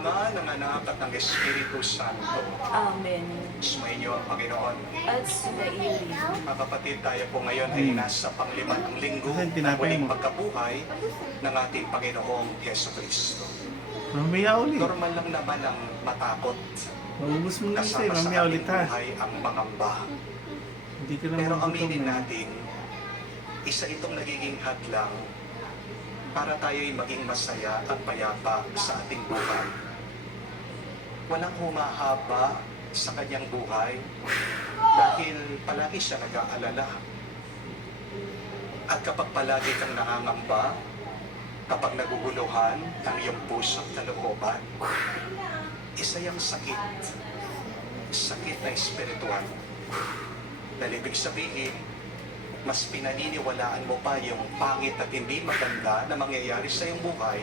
Ama, ng Anak at ng Espiritu Santo. Amen. Sumainyo ang Panginoon. At sumaili. Mga kapatid, tayo po ngayon ay nasa panglimang linggo Asan ng tinapay muling mo? pagkabuhay ng ating Panginoong Yeso Kristo. Mamaya ulit. Normal lang naman ang matakot. Maubos mo na isa eh. Kasama sa Mamaya ulit ating ha. buhay ang pangamba. Hindi ka na Pero magutom aminin na. natin, isa itong nagiging hadlang para tayo'y maging masaya at payapa sa ating buhay. Walang humahaba sa kanyang buhay dahil palagi siya nag-aalala. At kapag palagi kang nangangamba, kapag naguguluhan ang iyong puso at kalooban, isa yung sakit na espiritual. Dahil ibig sabihin, mas pinaniniwalaan mo pa yung pangit at hindi maganda na mangyayari sa iyong buhay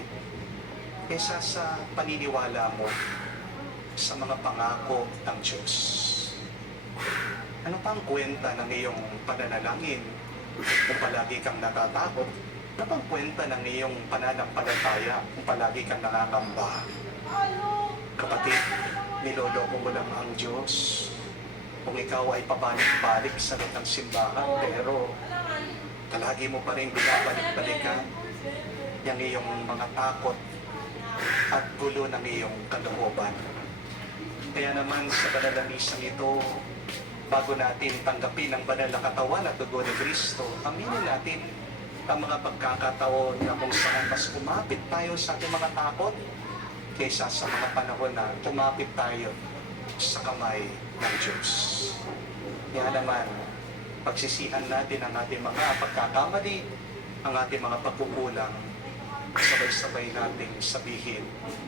kaysa sa paniniwala mo sa mga pangako ng Diyos. Ano pa ang kwenta ng iyong pananalangin kung palagi kang natatakot? Ano pa ang kwenta ng iyong pananampalataya kung palagi kang nangangamba? Kapatid, niloloko mo lang ang Diyos kung ikaw ay pabalik-balik sa loob ng simbahan, pero palagi mo pa rin binabalik-balikan yung iyong mga takot at gulo ng iyong kalooban. Kaya naman sa banal na misang ito, bago natin tanggapin ang banal na katawan at dugo ni Kristo, aminin natin ang mga pagkakataon na kung saan mas kumapit tayo sa ating mga takot kaysa sa mga panahon na kumapit tayo sa kamay ng Diyos. Kaya naman, pagsisihan natin ang ating mga pagkakamali, ang ating mga pagkukulang, sabay-sabay nating sabihin,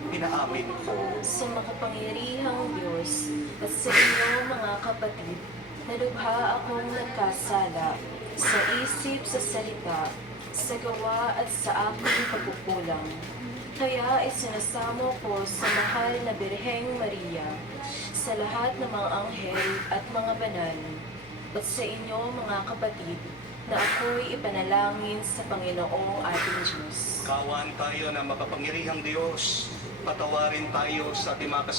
pinaamin ko. Sa makapangyarihang Diyos at sa inyo mga kapatid, nalubha akong nagkasala sa isip, sa salita, sa gawa at sa aking pagkukulang. Kaya isinasamo ko sa mahal na Birheng Maria, sa lahat ng mga anghel at mga banal, at sa inyo mga kapatid, na ako'y ipanalangin sa Panginoong ating Diyos. Kawan tayo ng makapangyarihang Diyos, patawarin tayo sa ating mga